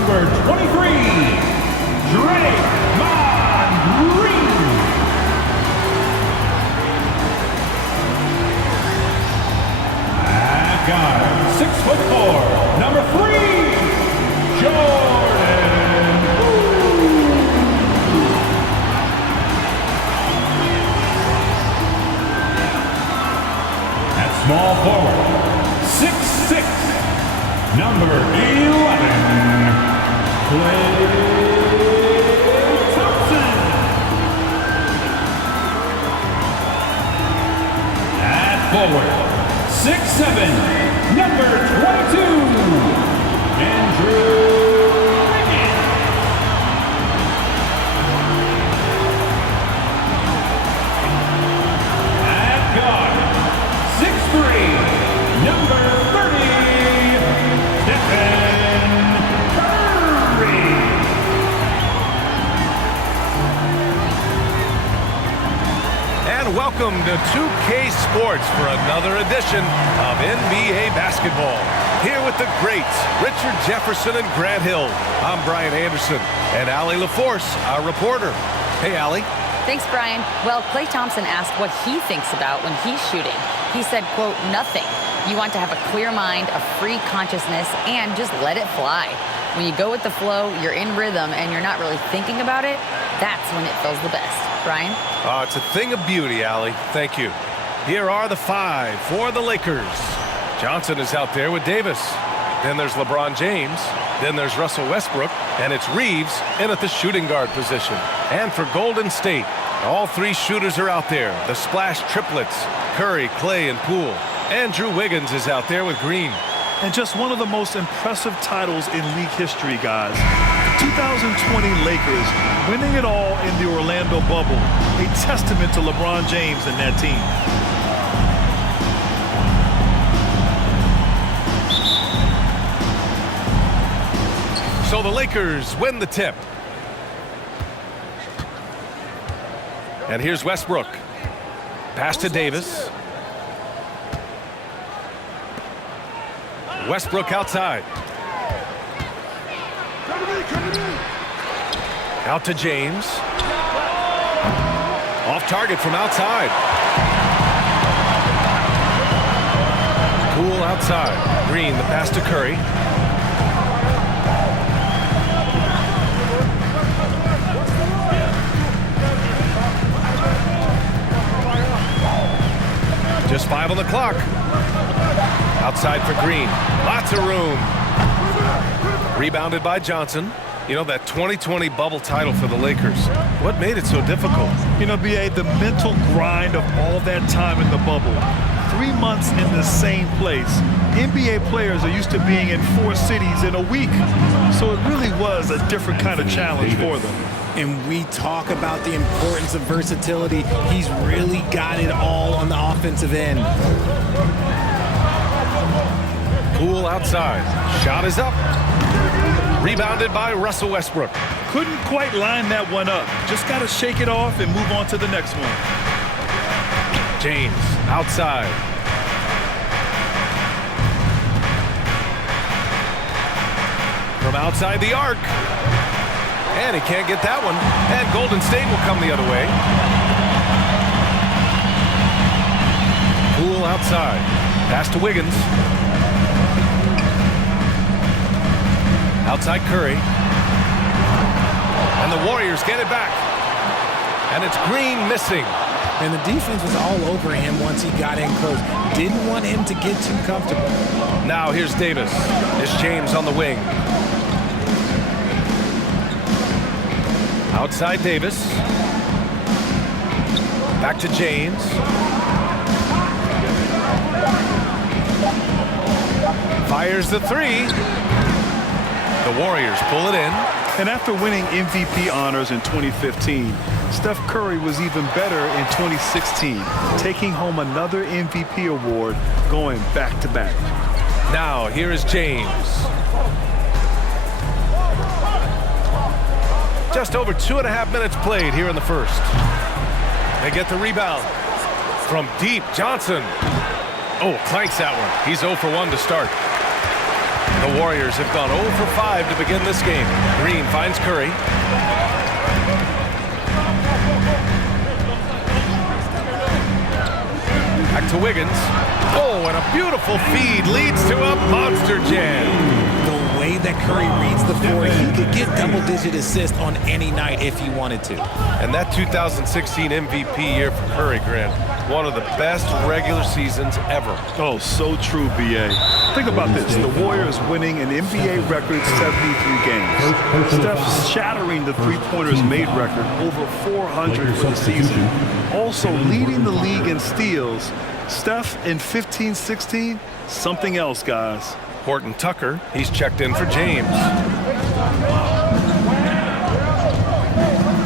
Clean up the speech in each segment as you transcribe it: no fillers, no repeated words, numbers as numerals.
number 23, Draymond Green. At guard, 6'4", number 3, Jordan Poole. At small forward, 6'6", number 11, Klay Thompson. At forward, 6'7", number 22, Andrew Wiggins. At guard, 6'3", number 30, Stephen Curry. And welcome to 2K Sports for another edition of NBA basketball. Here with the greats, Richard Jefferson and Grant Hill. I'm Brian Anderson, and Allie LaForce, our reporter. Hey, Allie. Thanks, Brian. Well, Klay Thompson asked what he thinks about when he's shooting. He said, quote, nothing. You want to have a clear mind, a free consciousness, and just let it fly. When you go with the flow, you're in rhythm, and you're not really thinking about it, that's when it feels the best. Brian? It's a thing of beauty, Allie. Thank you. Here are the 5 for the Lakers. Johnson is out there with Davis. Then there's LeBron James. Then there's Russell Westbrook. And it's Reeves in at the shooting guard position. And for Golden State, all 3 shooters are out there. The splash triplets, Curry, Klay, and Poole. Andrew Wiggins is out there with Green. And just one of the most impressive titles in league history, guys. The 2020 Lakers winning it all in the Orlando bubble. A testament to LeBron James and that team. So the Lakers win the tip. And here's Westbrook. Pass to Davis. Westbrook outside. Out to James. Off target from outside. Poole outside. Green, the pass to Curry. Just 5 on the clock. Outside for Green. Lots of room. Rebounded by Johnson. You know, that 2020 bubble title for the Lakers. What made it so difficult? You know, B.A., the mental grind of all that time in the bubble. 3 months in the same place. NBA players are used to being in 4 cities in a week. So it really was a different kind of challenge for them. And we talk about the importance of versatility. He's really got it all on the offensive end. Poole outside. Shot is up. Rebounded by Russell Westbrook. Couldn't quite line that one up. Just got to shake it off and move on to the next one. James outside. From outside the arc. And he can't get that one. And Golden State will come the other way. Poole outside. Pass to Wiggins. Outside Curry. And the Warriors get it back. And it's Green missing. And the defense was all over him once he got in close. Didn't want him to get too comfortable. Now here's Davis. There's James on the wing. Outside Davis. Back to James. Fires the 3. The Warriors pull it in. And after winning MVP honors in 2015, Steph Curry was even better in 2016, taking home another MVP award, going back-to-back. Now here is James. Just over 2.5 minutes played here in the first. They get the rebound. From deep, Johnson. Oh, clanks that one. He's 0 for 1 to start. The Warriors have gone 0 for 5 to begin this game. Green finds Curry. Back to Wiggins. Oh, and a beautiful feed leads to a monster jam. The way that Curry reads the floor, he could get double-digit assists on any night if he wanted to. And that 2016 MVP year for Curry, Grant, one of the best regular seasons ever. Oh, so true, B.A. Think about this. The Warriors winning an NBA record 73 games. Steph shattering the three-pointers made record, over 400 for the season. Also leading the league in steals. Steph in 15-16, something else, guys. Horton Tucker, he's checked in for James.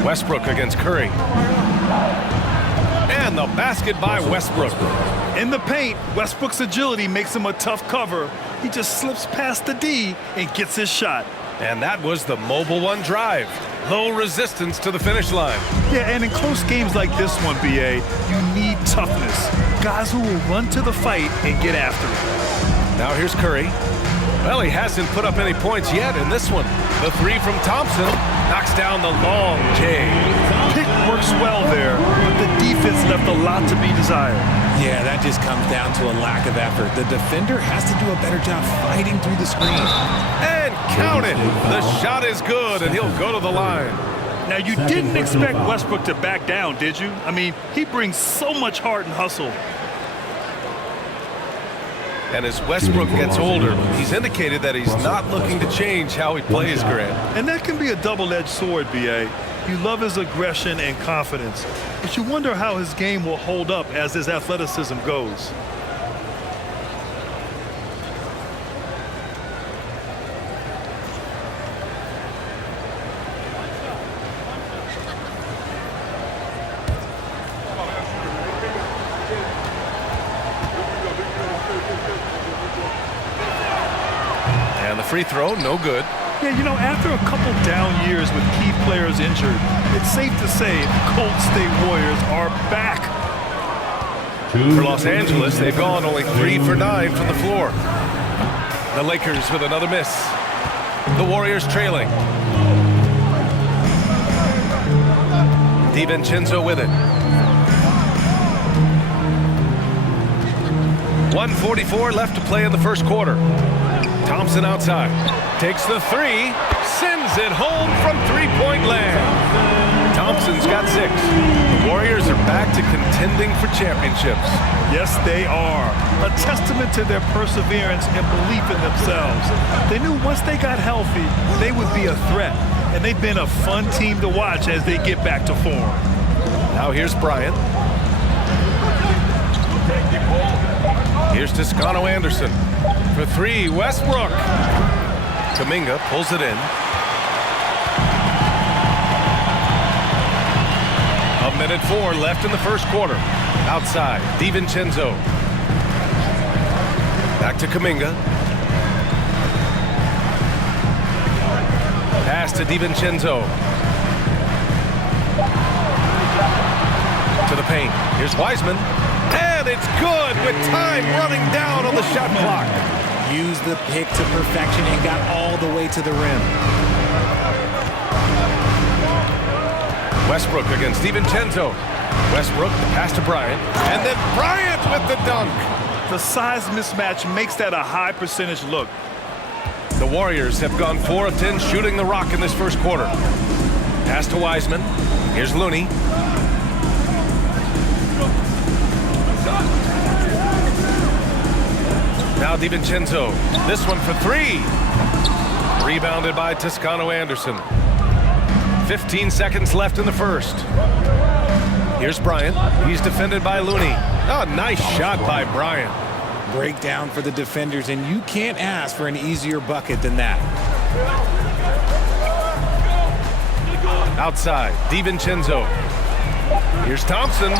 Westbrook against Curry. And the basket by Westbrook. In the paint, Westbrook's agility makes him a tough cover. He just slips past the D and gets his shot. And that was the Mobile One drive. Low resistance to the finish line. Yeah, and in close games like this one, B.A., you need toughness. Guys who will run to the fight and get after it. Now here's Curry. Well, he hasn't put up any points yet in this one. The three from Thompson knocks down the long J. Pick works well there, but the defense left a lot to be desired. Yeah, that just comes down to a lack of effort. The defender has to do a better job fighting through the screen. And count it. The shot is good, and he'll go to the line. Now, you didn't expect Westbrook to back down, did you? I mean, he brings so much heart and hustle. And as Westbrook gets older, he's indicated that he's not looking to change how he plays, Grant. And that can be a double-edged sword, B.A. You love his aggression and confidence, but you wonder how his game will hold up as his athleticism goes. And the free throw, no good. Yeah, you know, after a couple down years with key players injured, it's safe to say the Golden State Warriors are back. For Los Angeles, they've gone only 3 for 9 from the floor. The Lakers with another miss. The Warriors trailing. DiVincenzo with it. 1:44 left to play in the first quarter. Thompson outside. Takes the three. Sends it home from three-point land. Thompson's got 6. The Warriors are back to contending for championships. Yes, they are. A testament to their perseverance and belief in themselves. They knew once they got healthy, they would be a threat. And they've been a fun team to watch as they get back to form. Now here's Bryant. Here's Toscano Anderson. For 3, Westbrook. Kuminga pulls it in. A minute 4 left in the first quarter. Outside, DiVincenzo. Back to Kuminga. Pass to DiVincenzo. To the paint. Here's Wiseman. And it's good with time running down on the shot clock. Used the pick to perfection and got all the way to the rim. Westbrook against DiVincenzo. Westbrook, the pass to Bryant. And then Bryant with the dunk. The size mismatch makes that a high percentage look. The Warriors have gone 4 of 10 shooting the rock in this first quarter. Pass to Wiseman. Here's Looney. Now DiVincenzo. This one for 3. Rebounded by Toscano Anderson. 15 seconds left in the first. Here's Bryant. He's defended by Looney. Oh, nice shot by Bryant. Breakdown for the defenders, and you can't ask for an easier bucket than that. Outside, DiVincenzo. Here's Thompson.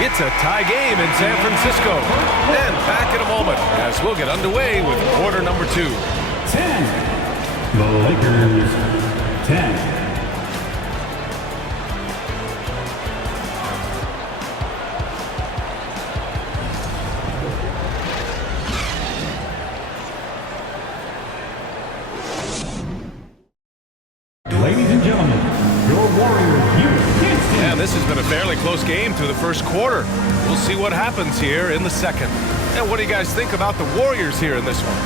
It's a tie game in San Francisco. And back in a moment as we'll get underway with quarter number 2. 10. The Lakers 10. Warriors, Houston. And this has been a fairly close game through the first quarter. We'll see what happens here in the second. And what do you guys think about the Warriors here in this one?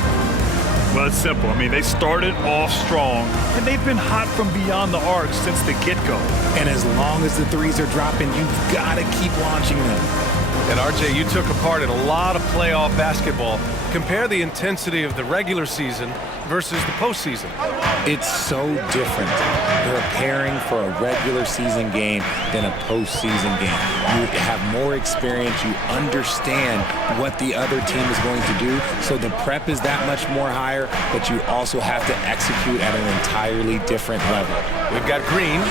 Well, it's simple. I mean, they started off strong, and they've been hot from beyond the arc since the get-go. And as long as the threes are dropping, you've got to keep launching them. And RJ, you took a part in a lot of playoff basketball. Compare the intensity of the regular season versus the postseason. It's so different. They're preparing for a regular season game than a postseason game. You have more experience. You understand what the other team is going to do. So the prep is that much more higher, but you also have to execute at an entirely different level. We've got Green.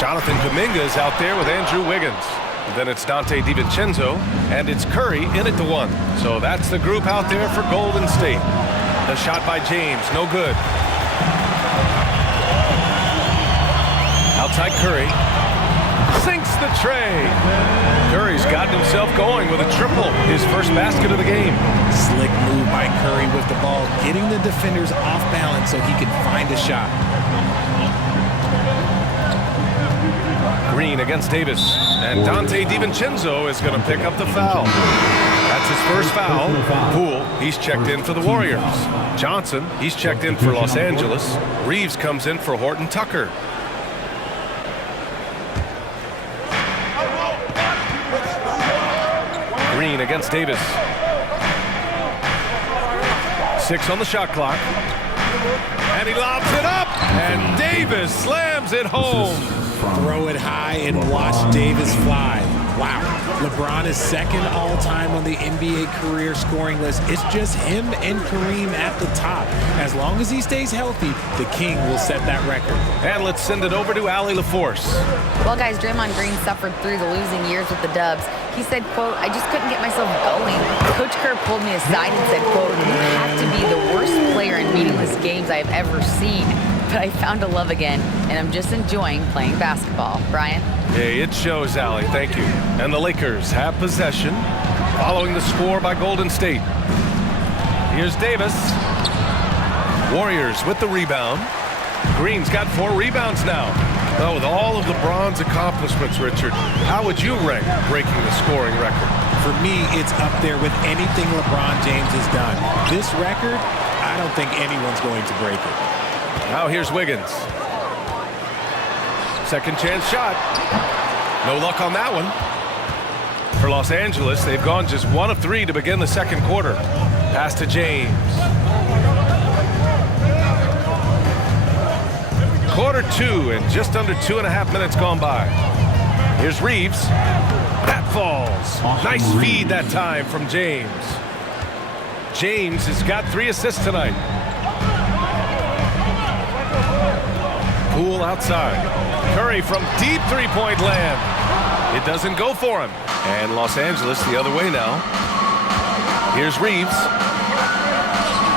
Jonathan Kuminga is out there with Andrew Wiggins. Then it's Dante DiVincenzo, and it's Curry in at the 1. So that's the group out there for Golden State. The shot by James, no good. Outside Curry. Sinks the tray. Curry's gotten himself going with a triple, his first basket of the game. Slick move by Curry with the ball, getting the defenders off balance so he can find a shot. Green against Davis, and Dante DiVincenzo is going to pick up the foul. That's his first foul. Poole, he's checked in for the Warriors. Johnson, he's checked in for Los Angeles. Reeves comes in for Horton Tucker. Green against Davis. 6 on the shot clock. And he lobs it up, and Davis slams it home. Throw it high and watch Davis fly. Wow. LeBron is second all-time on the NBA career scoring list. It's just him and Kareem at the top. As long as he stays healthy, the King will set that record. And let's send it over to Allie LaForce. Well, guys, Draymond Green suffered through the losing years with the Dubs. He said, quote, "I just couldn't get myself going." Coach Kerr pulled me aside and said, quote, "You have to be the worst player in meaningless games I have ever seen. But I found a love again, and I'm just enjoying playing basketball." Brian? Hey, it shows, Allie. Thank you. And the Lakers have possession following the score by Golden State. Here's Davis. Warriors with the rebound. Green's got 4 rebounds now. Oh, with all of LeBron's accomplishments, Richard, how would you rank breaking the scoring record? For me, it's up there with anything LeBron James has done. This record, I don't think anyone's going to break it. Now here's Wiggins. Second chance shot. No luck on that one. For Los Angeles, they've gone just 1 of 3 to begin the second quarter. Pass to James. Quarter 2 and just under 2.5 minutes gone by. Here's Reeves. That falls. Nice feed that time from James. James has got 3 assists tonight. Poole outside. Curry from deep three-point land. It doesn't go for him. And Los Angeles the other way now. Here's Reeves.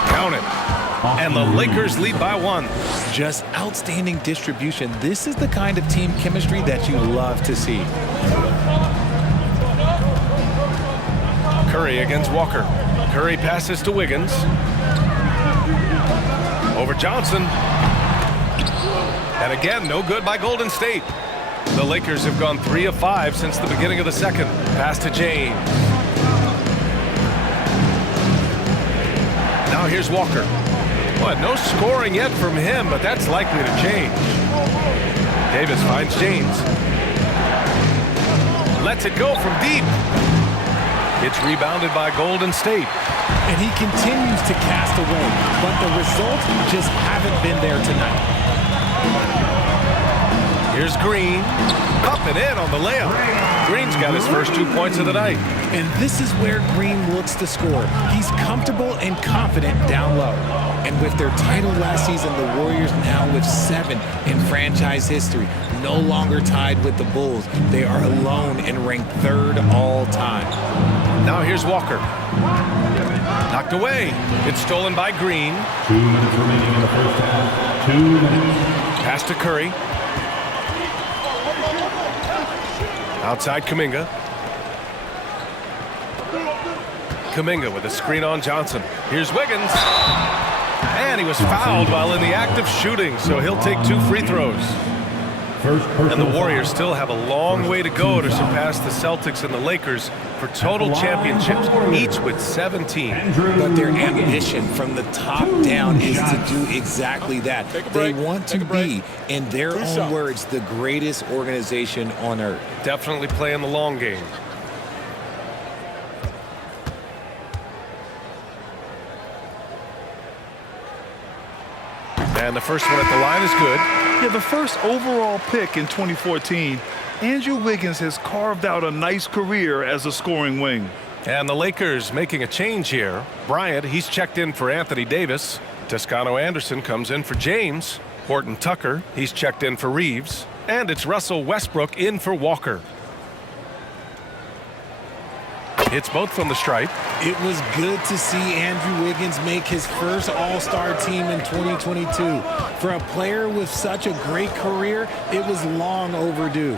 Count it. And the Lakers lead by 1. Just outstanding distribution. This is the kind of team chemistry that you love to see. Curry against Walker. Curry passes to Wiggins. Over Johnson. And again, no good by Golden State. The Lakers have gone 3 of 5 since the beginning of the second. Pass to James. Now here's Walker. What, no scoring yet from him, but that's likely to change. Davis finds James. Lets it go from deep. It's rebounded by Golden State. And he continues to cast away, but the results just haven't been there tonight. Here's Green. Up and in on the layup. Green's got his first 2 points of the night. And this is where Green looks to score. He's comfortable and confident down low. And with their title last season, the Warriors now with 7 in franchise history. No longer tied with the Bulls. They are alone and ranked 3rd all time. Now here's Walker. Knocked away. It's stolen by Green. 2 minutes remaining in the first half. 2 minutes. Pass to Curry. Outside Kuminga. Kuminga with a screen on Johnson. Here's Wiggins. And he was fouled while in the act of shooting, so he'll take 2 free throws. First And the personal Warriors foul. still have a long way to go to surpass the Celtics and the Lakers for total championships, each with 17. But their ambition from the top down is to do exactly that. They want to be, in their own words, the greatest organization on earth. Definitely playing the long game. And the first one at the line is good. Yeah, the first overall pick in 2014, Andrew Wiggins has carved out a nice career as a scoring wing. And the Lakers making a change here. Bryant, he's checked in for Anthony Davis. Toscano Anderson comes in for James. Horton Tucker, he's checked in for Reeves. And it's Russell Westbrook in for Walker. Hits both from the stripe. It was good to see Andrew Wiggins make his first All-Star team in 2022. For a player with such a great career, it was long overdue.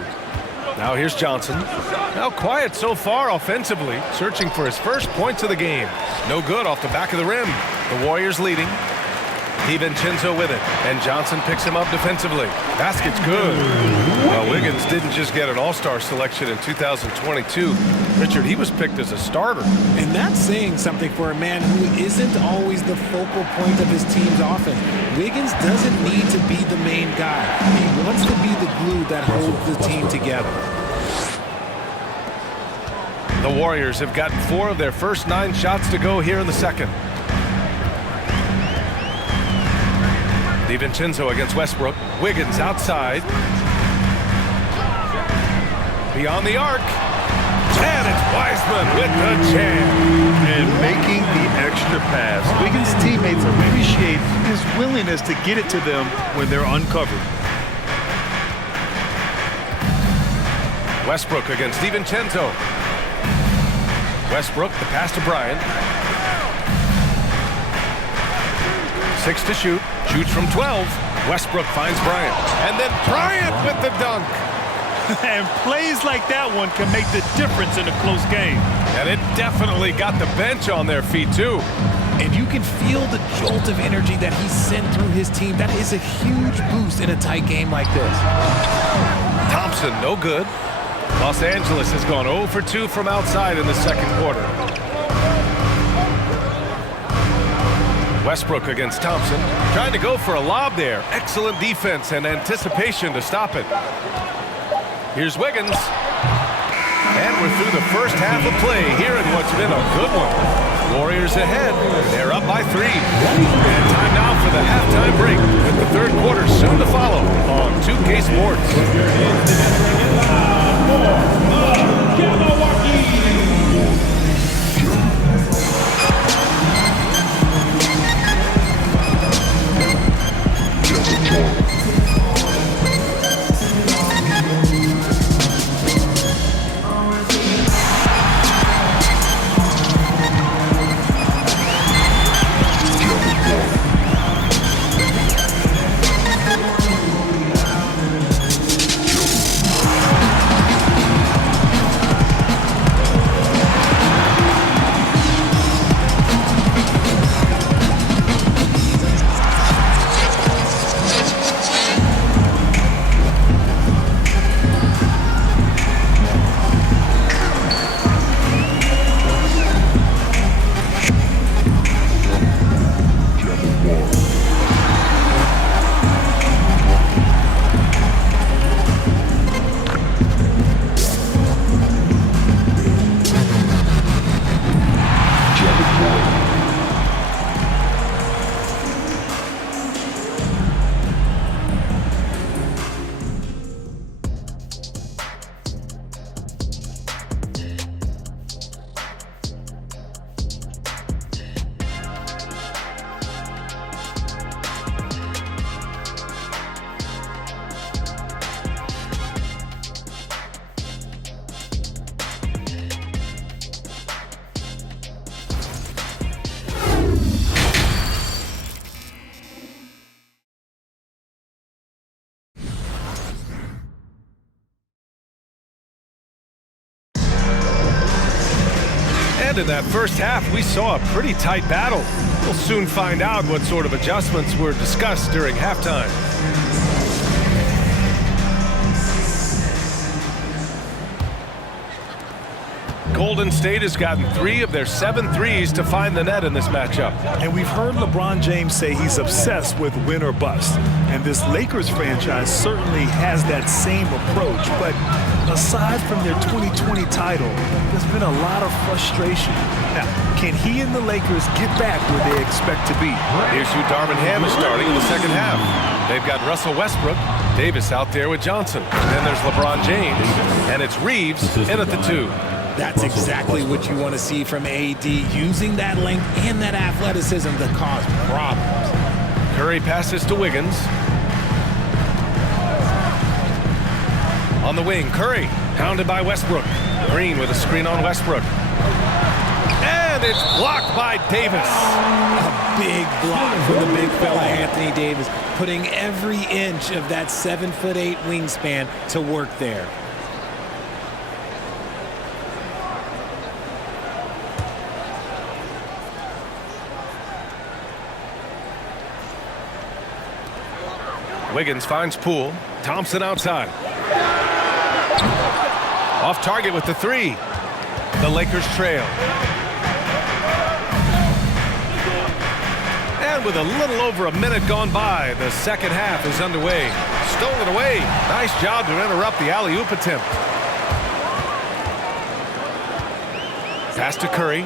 Now here's Johnson. Now quiet so far offensively, searching for his first points of the game. No good off the back of the rim. The Warriors leading. DiVincenzo with it, and Johnson picks him up defensively. Basket's good. Well, Wiggins didn't just get an All-Star selection in 2022. Richard, he was picked as a starter. And that's saying something for a man who isn't always the focal point of his team's offense. Wiggins doesn't need to be the main guy. He wants to be the glue that holds the team together. The Warriors have gotten 4 of their first 9 shots to go here in the second. DiVincenzo against Westbrook. Wiggins outside. Beyond the arc. And it's Wiseman with the jam. And making the extra pass. Wiggins' teammates appreciate his willingness to get it to them when they're uncovered. Westbrook against DiVincenzo. Westbrook, the pass to Bryant. 6 to shoot. Shoots from 12. Westbrook finds Bryant. And then Bryant with the dunk. And plays like that one can make the difference in a close game. And it definitely got the bench on their feet, too. And you can feel the jolt of energy that he sent through his team. That is a huge boost in a tight game like this. Thompson, no good. Los Angeles has gone 0 for 2 from outside in the second quarter. Westbrook against Thompson. Trying to go for a lob there. Excellent defense and anticipation to stop it. Here's Wiggins. And we're through the first half of play here in what's been a good one. Warriors ahead. They're up by 3. And time now for the halftime break, with the third quarter soon to follow on 2K Sports. And in that first half, we saw a pretty tight battle. We'll soon find out what sort of adjustments were discussed during halftime. Golden State has gotten 3 of their 7 threes to find the net in this matchup. And we've heard LeBron James say he's obsessed with win or bust. And this Lakers franchise certainly has that same approach. But aside from their 2020 title, there's been a lot of frustration. Now, can he and the Lakers get back where they expect to be? Here's who Darvin Ham is starting in the second half. They've got Russell Westbrook, Davis out there with Johnson. Then there's LeBron James, and it's Reeves in at the 2. That's exactly what you want to see from AD, using that length and that athleticism to cause problems. Curry passes to Wiggins. On the wing, Curry, pounded by Westbrook. Green with a screen on Westbrook. And it's blocked by Davis. A big block from the big fella, Anthony Davis, putting every inch of that 7'8" wingspan to work there. Wiggins finds Poole. Thompson outside. Off target with the 3. The Lakers trail. And with a little over a minute gone by, the second half is underway. Stolen away. Nice job to interrupt the alley-oop attempt. Pass to Curry.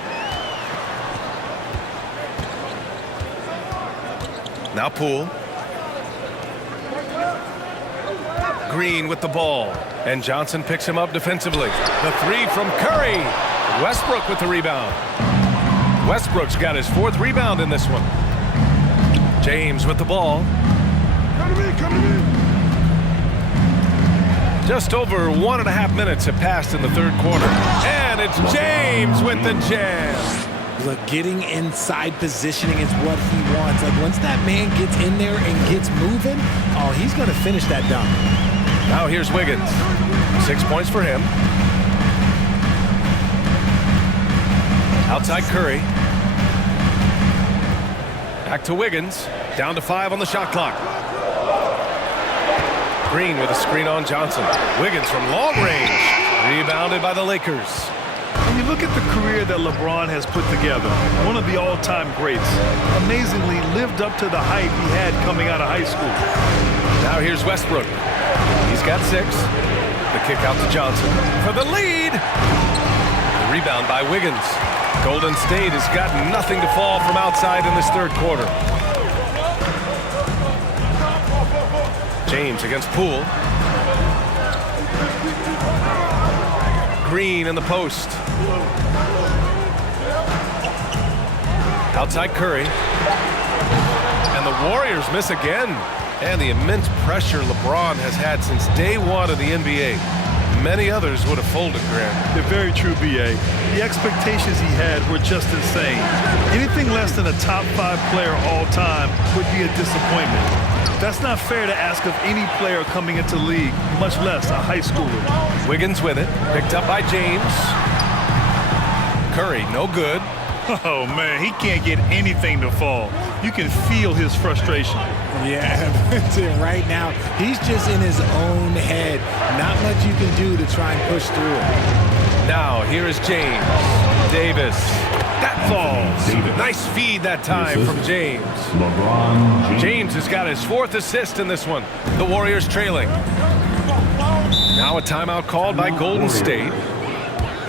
Now Poole. Green with the ball, and Johnson picks him up defensively. The 3 from Curry. Westbrook with the rebound. Westbrook's got his 4th rebound in this one. James with the ball. Come to me. Just over 1.5 minutes have passed in the third quarter. And it's James with the jam. Look, getting inside positioning is what he wants. Like, once that man gets in there and gets moving, oh, he's going to finish that dunk. Now here's Wiggins. 6 points for him. Outside Curry. Back to Wiggins. Down to 5 on the shot clock. Green with a screen on Johnson. Wiggins from long range. Rebounded by the Lakers. When you look at the career that LeBron has put together, one of the all-time greats, amazingly lived up to the hype he had coming out of high school. Now here's Westbrook. He's got 6. The kick out to Johnson for the lead. The rebound by Wiggins. Golden State has got nothing to fall from outside in this third quarter. James against Poole. Green in the post. Outside Curry. And the Warriors miss again. And the immense pressure LeBron has had since day 1 of the NBA. Many others would have folded, Grant. They're very true, B.A. The expectations he had were just insane. Anything less than a top 5 player all time would be a disappointment. That's not fair to ask of any player coming into the league, much less a high schooler. Wiggins with it. Picked up by James. Curry, no good. Oh, man, he can't get anything to fall. You can feel his frustration. Yeah, right now, he's just in his own head. Not much you can do to try and push through it. Now, here is James. Davis. That falls. Nice feed that time from James. LeBron James. James has got his 4th assist in this one. The Warriors trailing. Now a timeout called by Golden State.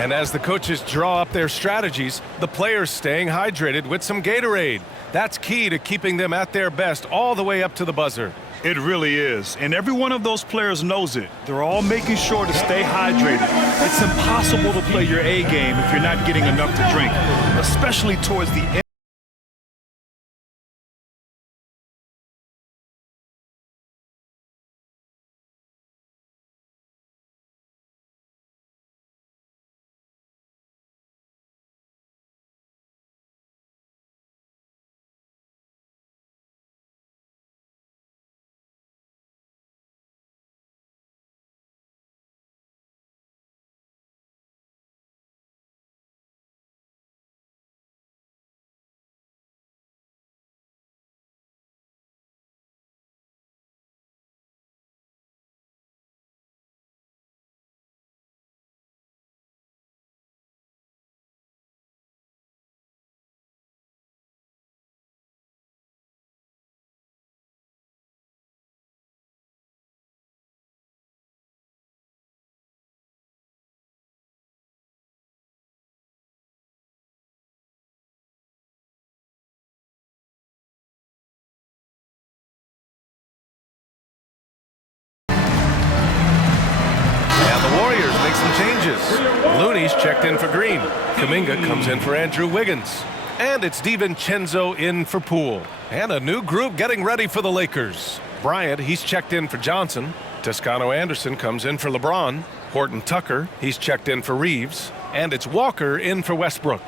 And as the coaches draw up their strategies, the players staying hydrated with some Gatorade. That's key to keeping them at their best all the way up to the buzzer. It really is. And every one of those players knows it. They're all making sure to stay hydrated. It's impossible to play your A game if you're not getting enough to drink, especially towards the end. Warriors make some changes. Looney's checked in for Green. Kuminga comes in for Andrew Wiggins. And it's DiVincenzo in for Poole. And a new group getting ready for the Lakers. Bryant, he's checked in for Johnson. Toscano Anderson comes in for LeBron. Horton Tucker, he's checked in for Reeves. And it's Walker in for Westbrook.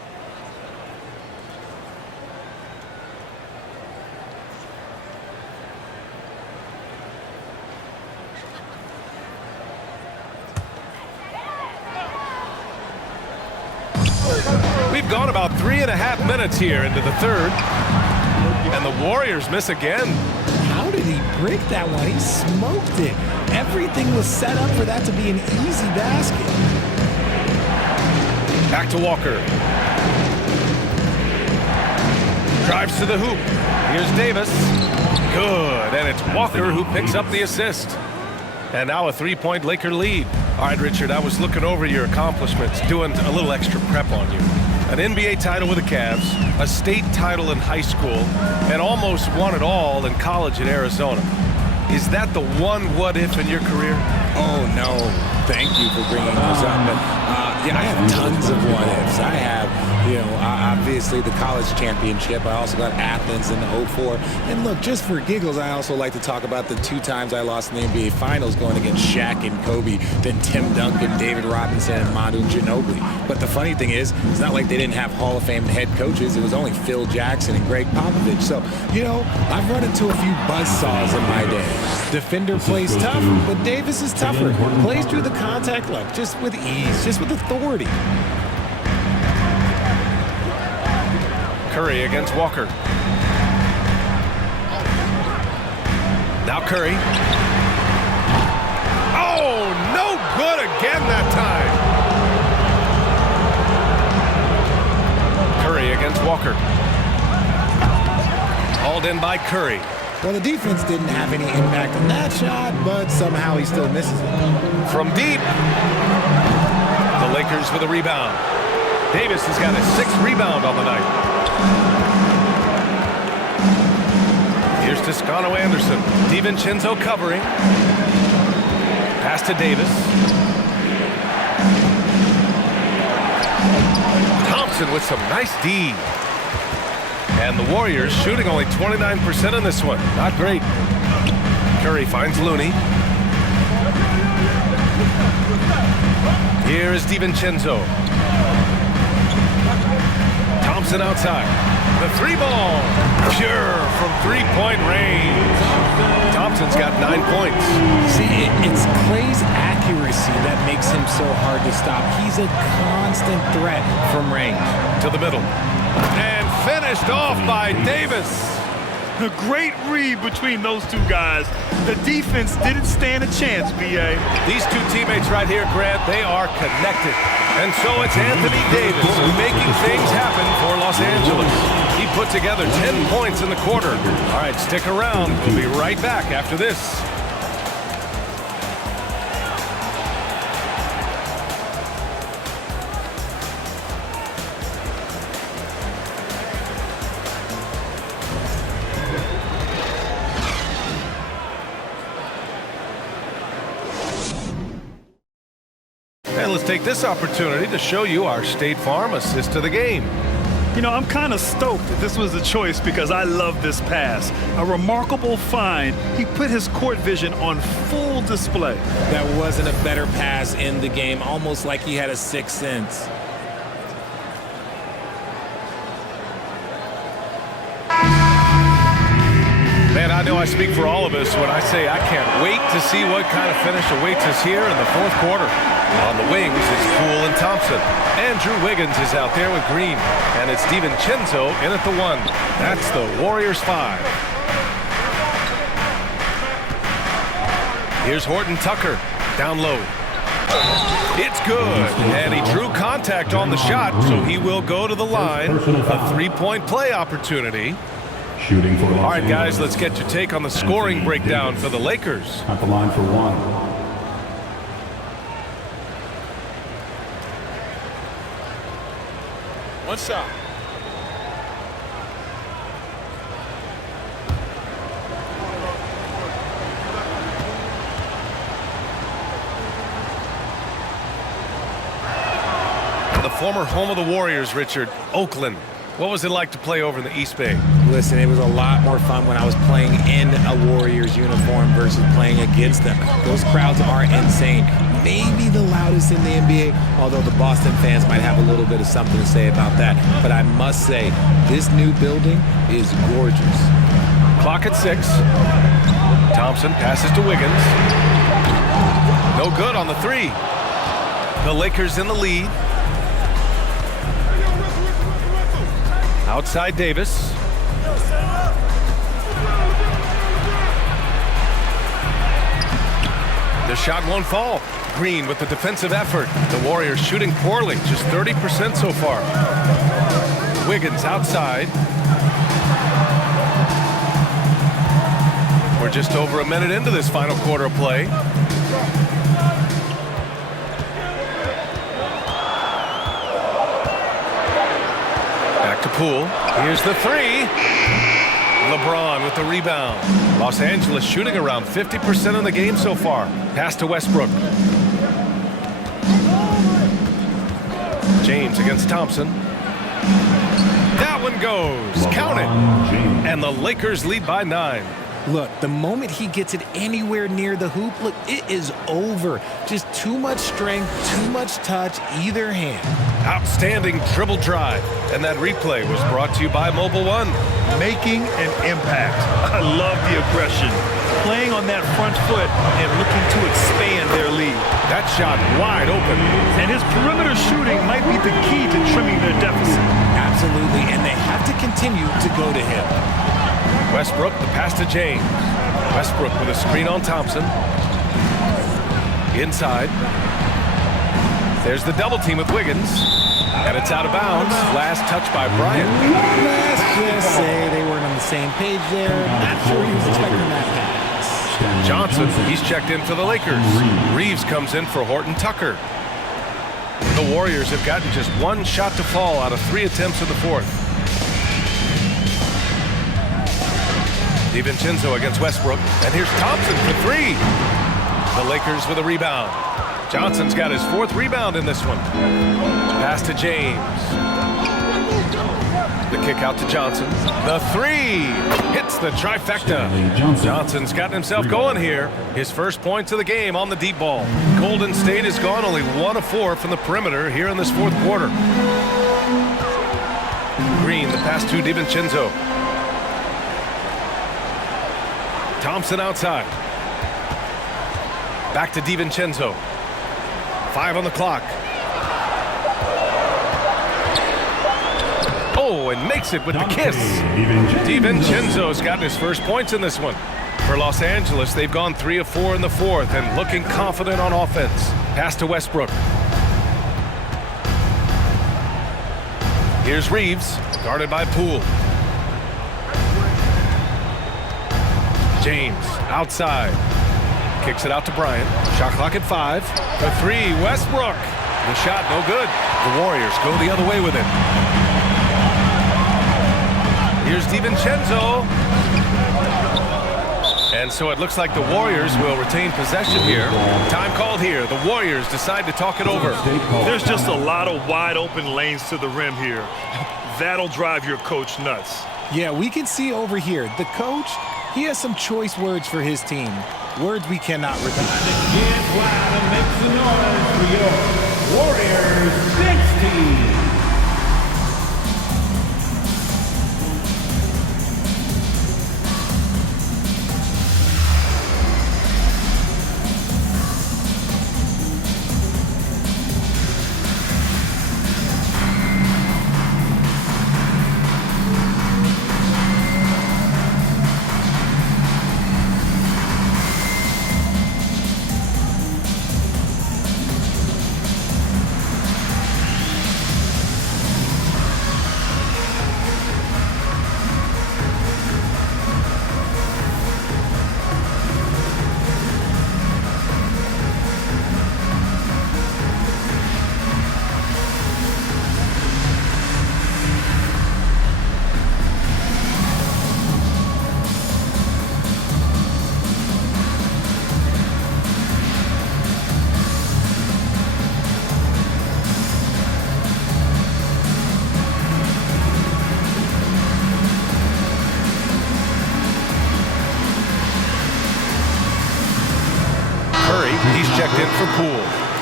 We've gone about 3.5 minutes here into the third. And the Warriors miss again. How did he break that one? He smoked it. Everything was set up for that to be an easy basket. Back to Walker. Drives to the hoop. Here's Davis. Good. And it's Walker who picks up the assist. And now a 3-point Laker lead. All right, Richard, I was looking over your accomplishments, doing a little extra prep on you. An NBA title with the Cavs, a state title in high school, and almost won it all in college in Arizona. Is that the one what-if in your career? Oh, no. Thank you for bringing those up. But, yeah, I have tons of what-ifs. I have, obviously the college championship. I also got Athens in the 04. And look, just for giggles, I also like to talk about the 2 times I lost in the NBA Finals going against Shaq and Kobe, then Tim Duncan, David Robinson, and Manu Ginobili. But the funny thing is, it's not like they didn't have Hall of Fame head coaches. It was only Phil Jackson and Greg Popovich. So, I've run into a few buzzsaws in my day. Defender plays tough, but Davis is tougher. Plays through the contact look, just with ease, just with authority. Curry against Walker. Now Curry. Oh, no good again that time. Curry against Walker. Hauled in by Curry. Well, the defense didn't have any impact on that shot, but somehow he still misses it. From deep. The Lakers with a rebound. Davis has got his 6th rebound on the night. Here's Toscano Anderson. DiVincenzo covering. Pass to Davis. Thompson with some nice D. And the Warriors shooting only 29% in this one. Not great. Curry finds Looney. Here is DiVincenzo. Thompson outside. The 3-ball. Pure from 3-point range. Thompson's got 9 points. See, it's Clay's accuracy that makes him so hard to stop. He's a constant threat from range. To the middle. And finished off by Davis. A great read between those 2 guys. The defense didn't stand a chance, B.A. These 2 teammates right here, Grant, they are connected. And so it's Anthony Davis making things happen for Los Angeles. He put together 10 points in the quarter. All right, stick around. We'll be right back after this. And let's take this opportunity to show you our State Farm assist to the game. I'm kind of stoked that this was a choice because I love this pass. A remarkable find. He put his court vision on full display. That wasn't a better pass in the game, almost like he had a 6th sense. Man, I know I speak for all of us when I say I can't wait to see what kind of finish awaits us here in the 4th quarter. On the wings is Poole and Thompson. Andrew Wiggins is out there with Green. And it's DiVincenzo in at the 1. That's the Warriors 5. Here's Horton Tucker. Down low. It's good. And he drew contact on the shot, so he will go to the line. A 3-point play opportunity. Shooting for Los All right, guys, Angeles. let's get your take on the scoring breakdown for the Lakers. At the line for 1. One shot. former home of the Warriors, Richard, Oakland. What was it like to play over in the East Bay? Listen, it was a lot more fun when I was playing in a Warriors uniform versus playing against them. Those crowds are insane. Maybe the loudest in the NBA, although the Boston fans might have a little bit of something to say about that. But I must say, this new building is gorgeous. Clock at 6. Thompson passes to Wiggins. No good on the 3. The Lakers in the lead. Outside Davis. The shot won't fall. Green with the defensive effort. The Warriors shooting poorly, just 30% so far. Wiggins outside. We're just over a minute into this final quarter of play. Back to Poole. Here's the 3. LeBron with the rebound. Los Angeles shooting around 50% in the game so far. Pass to Westbrook. James against Thompson. That one goes. Count it. James. And the Lakers lead by 9. Look, the moment he gets it anywhere near the hoop, look, it is over. Just too much strength, too much touch, either hand. Outstanding dribble drive. And that replay was brought to you by Mobile One. Making an impact. I love the aggression. Playing on that front foot and looking to expand their lead. That shot wide open. And his perimeter shooting might be the key to trimming their deficit. Absolutely, and they have to continue to go to him. Westbrook, the pass to James. Westbrook with a screen on Thompson. Inside. There's the double team with Wiggins. And it's out of bounds. Last touch by Bryant. Let's just say they weren't on the same page there. Not sure he was expecting that pass. Johnson, he's checked in for the Lakers. Reeves comes in for Horton Tucker. The Warriors have gotten just one shot to fall out of 3 attempts in the fourth. DiVincenzo against Westbrook. And here's Thompson for 3. The Lakers with a rebound. Johnson's got his 4th rebound in this one. Pass to James. The kick out to Johnson. The 3 hits the trifecta. Johnson's gotten himself going here. His first points of the game on the deep ball. Golden State has gone only 1 of 4 from the perimeter here in this 4th quarter. Green, the pass to DiVincenzo. Thompson outside. Back to DiVincenzo. 5 on the clock. Oh, and makes it with the kiss. DiVincenzo's gotten his first points in this one. For Los Angeles, they've gone 3 of 4 in the 4th and looking confident on offense. Pass to Westbrook. Here's Reeves, guarded by Poole. James outside. Kicks it out to Bryant. Shot clock at 5. The 3, Westbrook. The shot no good. The Warriors go the other way with it. Here's DiVincenzo. And so it looks like the Warriors will retain possession here. Time called here. The Warriors decide to talk it over. There's just a lot of wide open lanes to the rim here. That'll drive your coach nuts. Yeah, we can see over here, the coach, he has some choice words for his team. Words we cannot repeat. Get loud and make some noise for your Warriors 16.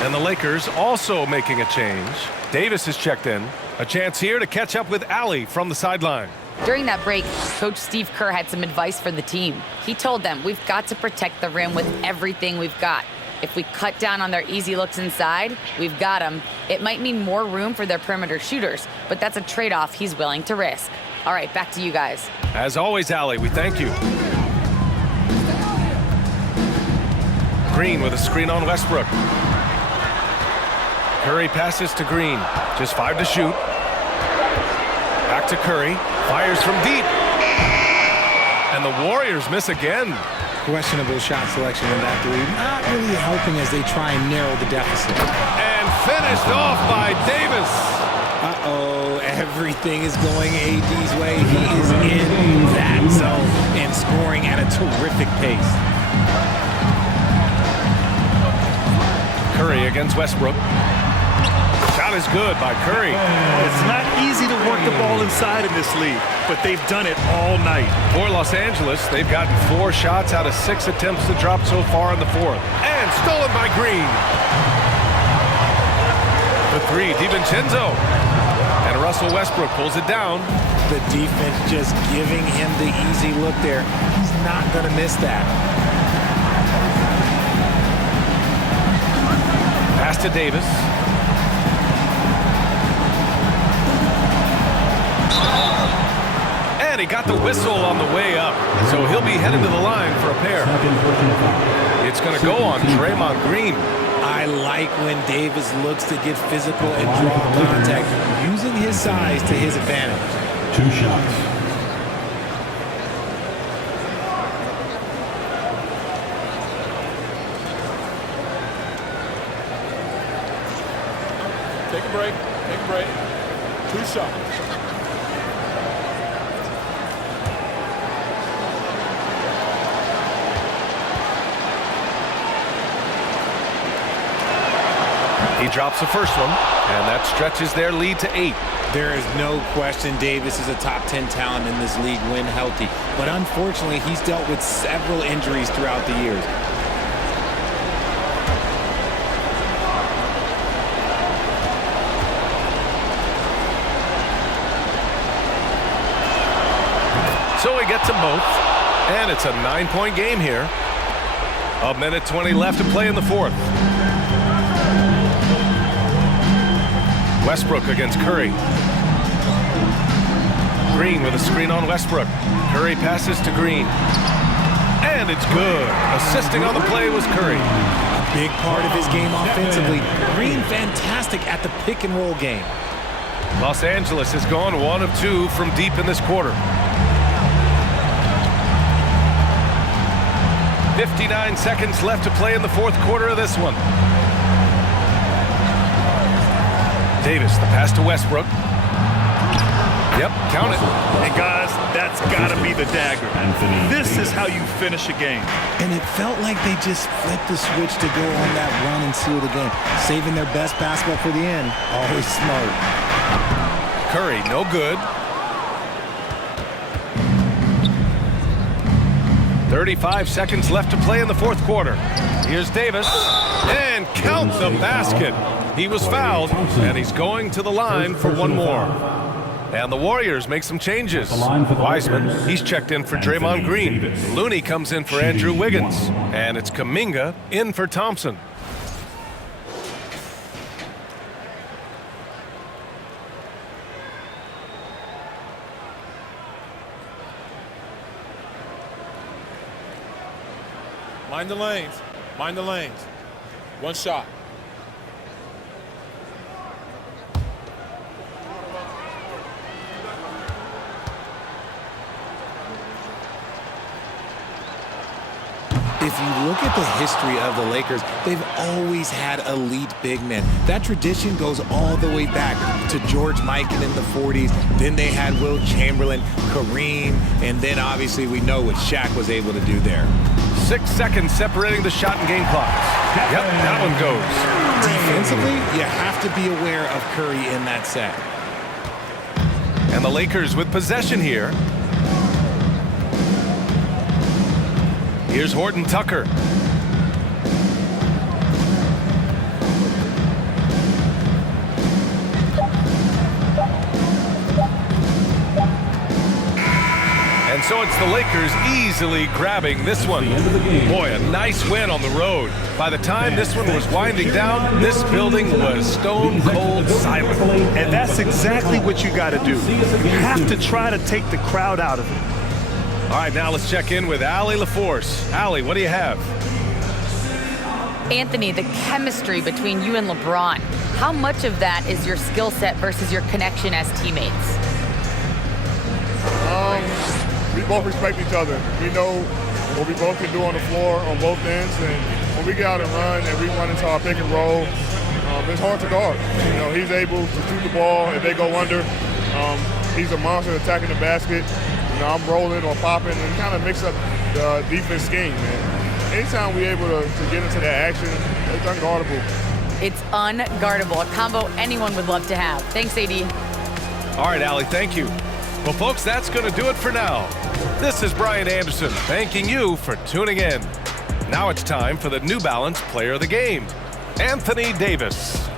And the Lakers also making a change. Davis is checked in. A chance here to catch up with Allie from the sideline. During that break, Coach Steve Kerr had some advice for the team. He told them, we've got to protect the rim with everything we've got. If we cut down on their easy looks inside, we've got them. It might mean more room for their perimeter shooters, but that's a trade-off he's willing to risk. All right, back to you guys. As always, Allie, we thank you. Green with a screen on Westbrook. Curry passes to Green. Just 5 to shoot. Back to Curry. Fires from deep. And the Warriors miss again. Questionable shot selection in that three. Not really helping as they try and narrow the deficit. And finished off by Davis. Uh-oh, everything is going AD's way. He is in that zone and scoring at a terrific pace. Curry against Westbrook. Shot is good by Curry. It's not easy to work the ball inside in this league, but they've done it all night. For Los Angeles, they've gotten 4 shots out of 6 attempts to drop so far in the fourth. And stolen by Green. The 3, DiVincenzo. And Russell Westbrook pulls it down. The defense just giving him the easy look there. He's not going to miss that. Pass to Davis. And he got the whistle on the way up. So he'll be headed to the line for a pair. It's going to go on Draymond Green. I like when Davis looks to get physical and draw contact, using his size to his advantage. 2 shots. Take a break. Take a break. 2 shots. He drops the first one, and that stretches their lead to 8. There is no question Davis is a top 10 talent in this league when healthy. But unfortunately, he's dealt with several injuries throughout the years. So he gets them both, and it's a 9-point game here. 1:20 left to play in the fourth. Westbrook against Curry. Green with a screen on Westbrook. Curry passes to Green. And it's good. Assisting on the play was Curry. A big part of his game offensively. Green fantastic at the pick and roll game. Los Angeles has gone 1 of 2 from deep in this quarter. 59 seconds left to play in the fourth quarter of this one. Davis, the pass to Westbrook. Yep, count it. And guys, that's got to be the dagger. This is how you finish a game. And it felt like they just flipped the switch to go on that run and seal the game. Saving their best basketball for the end. Always smart. Curry, no good. 35 seconds left to play in the fourth quarter. Here's Davis. And count the basket. He was fouled, and he's going to the line for one more. And the Warriors make some changes. Wiseman, he's checked in for Draymond Green. Looney comes in for Andrew Wiggins. And it's Kuminga in for Thompson. Mind the lanes. Mind the lanes. 1 shot. If you look at the history of the Lakers, they've always had elite big men. That tradition goes all the way back to George Mikan in the 40s. Then they had Wilt Chamberlain, Kareem, and then obviously we know what Shaq was able to do there. 6 seconds separating the shot and game clocks. Yep, that one goes. Defensively, you have to be aware of Curry in that set. And the Lakers with possession here. Here's Horton Tucker. So it's the Lakers easily grabbing this one. Boy, a nice win on the road. By the time this one was winding down, this building was stone cold silent. And that's exactly what you got to do. You have to try to take the crowd out of it. All right, now let's check in with Allie LaForce. Allie, what do you have? Anthony, the chemistry between you and LeBron, how much of that is your skill set versus your connection as teammates? We both respect each other. We know what we both can do on the floor on both ends, and when we get out and run and we run into our pick and roll, it's hard to guard. You know, he's able to shoot the ball if they go under. He's a monster attacking the basket. You know, I'm rolling or popping and kind of mix up the defense scheme, man. Anytime we're able to get into that action, it's unguardable. It's unguardable, a combo anyone would love to have. Thanks, AD. All right, Allie, thank you. Well, folks, that's going to do it for now. This is Brian Anderson thanking you for tuning in. Now it's time for the New Balance Player of the Game, Anthony Davis.